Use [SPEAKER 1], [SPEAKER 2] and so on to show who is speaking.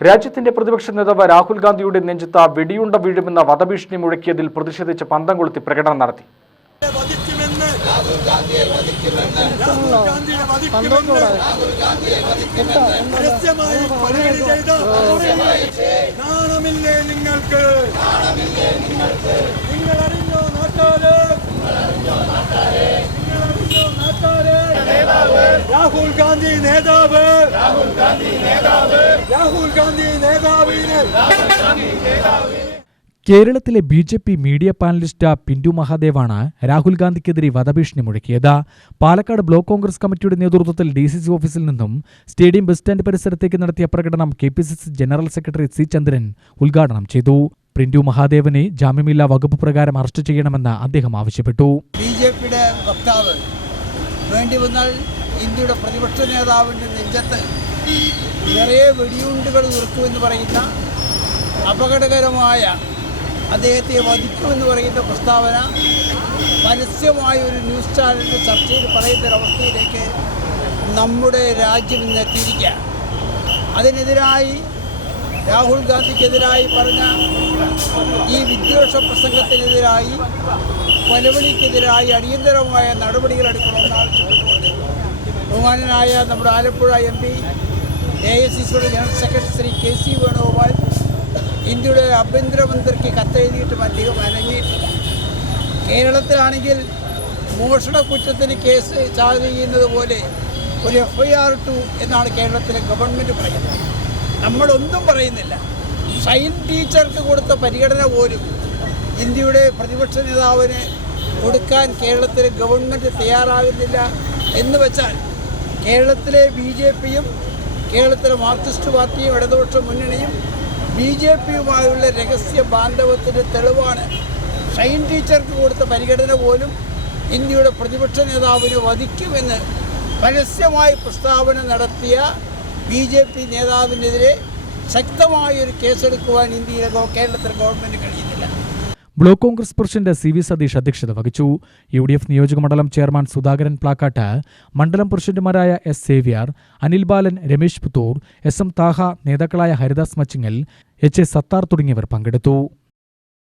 [SPEAKER 1] രാജ്യത്തിന്റെ പ്രതിപക്ഷ നേതാവ് രാഹുൽ ഗാന്ധിയുടെ നെഞ്ചത്ത വെടിയുണ്ട വീഴുമെന്ന വധഭീഷണി മുഴക്കിയതിൽ പ്രതിഷേധിച്ച് പന്തം കൊളുത്തി പ്രകടനം നടത്തി.
[SPEAKER 2] രാഹുൽ ഗാന്ധി നേതാവ് രാഹുൽ ഗാന്ധി നേതാവ്. രാഹുൽ ഗാന്ധി നേതാവിന്.
[SPEAKER 3] കേരളത്തിലെ B J P media panelist Pintu മഹാദേവാണ് Rahul ഗാന്ധിക്കെതിരെ വധഭീഷണി മുഴക്കിയത്. പാലക്കാട് ബ്ലോക്ക് കോൺഗ്രസ് കമ്മിറ്റിയുടെ നേതൃത്വത്തിൽ ഡി സി സി ഓഫീസിൽ നിന്നും സ്റ്റേഡിയം ബസ് സ്റ്റാൻഡ് പരിസരത്തേക്ക് നടത്തിയ പ്രകടനം K P C C general secretary C Chandran ഉദ്ഘാടനം ചെയ്തു. പ്രിന്റു മഹാദേവനെ ജാമ്യമില്ലാ വകുപ്പ് പ്രകാരം അറസ്റ്റ് ചെയ്യണമെന്ന് അദ്ദേഹം ആവശ്യപ്പെട്ടു.
[SPEAKER 4] ബി ജെ പിയുടെ വക്താവ് വേണ്ടി വന്നാൽ ഇന്ത്യയുടെ പ്രതിപക്ഷ നേതാവിന്റെ നെഞ്ചത്ത് നിറയെ വെടിയുണ്ടുകൾ നിൽക്കുമെന്ന് പറയുന്ന അപകടകരമായ അദ്ദേഹത്തെ വധിക്കുമെന്ന് പറയുന്ന പ്രസ്താവന പരസ്യമായ ഒരു ന്യൂസ് ചാനലിന്റെ ചർച്ചയിൽ പറയുന്ന ഒരവസ്ഥയിലേക്ക് നമ്മുടെ രാജ്യം ഇന്ന് എത്തിയിരിക്കുക അതിനെതിരായി രാഹുൽ ഗാന്ധിക്കെതിരായി പറഞ്ഞ ഈ വിദ്വേഷ പ്രസംഗത്തിനെതിരായി കൊലവിളിക്കെതിരായി അടിയന്തരമായ നടപടികൾ എടുക്കണമെന്ന് ആവശ്യപ്പെട്ടുകൊണ്ട് ബഹുമാനനായ നമ്മുടെ Alappuzha M P A S C സിയുടെ general secretary Shri K C Venugopal ഇന്ത്യയുടെ ആഭ്യന്തരമന്ത്രിക്ക് കത്തെഴുതിയിട്ടും അധികം അനങ്ങിയിട്ടില്ല കേരളത്തിലാണെങ്കിൽ മോഷണ കുറ്റത്തിന് കേസ് ചാർജ് ചെയ്യുന്നത് പോലെ ഒരു എഫ് ഐ ആർ ടു എന്നാണ് കേരളത്തിലെ ഗവൺമെന്റ് പറയുന്നത്. നമ്മളൊന്നും പറയുന്നില്ല. ഷൈൻ ടീച്ചർക്ക് കൊടുത്ത പരിഗണന പോലും ഇന്ത്യയുടെ പ്രതിപക്ഷ നേതാവിന് കൊടുക്കാൻ കേരളത്തിലെ ഗവൺമെന്റ് തയ്യാറാകുന്നില്ല എന്ന് വെച്ചാൽ കേരളത്തിലെ ബി ജെ പിയും കേരളത്തിലെ മാർക്സിസ്റ്റ് പാർട്ടിയും ഇടതുപക്ഷ മുന്നണിയും ബി ജെ പിയുമായുള്ള രഹസ്യ ബാന്ധവത്തിന്റെ തെളിവാണ്. ഷൈൻ ടീച്ചർക്ക് കൊടുത്ത പരിഗണന പോലും ഇന്ത്യയുടെ പ്രതിപക്ഷ നേതാവിനെ വധിക്കുമെന്ന് പരസ്യമായി പ്രസ്താവന നടത്തിയ ബി ജെ പി നേതാവിനെതിരെ ശക്തമായൊരു കേസെടുക്കുവാൻ ഇന്ത്യയിലെ കേരളത്തിലെ ഗവൺമെന്റ് കഴിയുന്നില്ല.
[SPEAKER 3] Block Congress president C V Satheesh അധ്യക്ഷത വഹിച്ചു. യു ഡി എഫ് നിയോജകമണ്ഡലം ചെയർമാൻ സുധാകരൻ പ്ലാക്കാട്ട് മണ്ഡലം പ്രസിഡന്റുമാരായ S Xavier Anil Balan Ramesh Puthur S M Thaha നേതാക്കളായ ഹരിദാസ് മച്ചിങ്ങൽ എച്ച് എ സത്താർ തുടങ്ങിയവർ പങ്കെടുത്തു.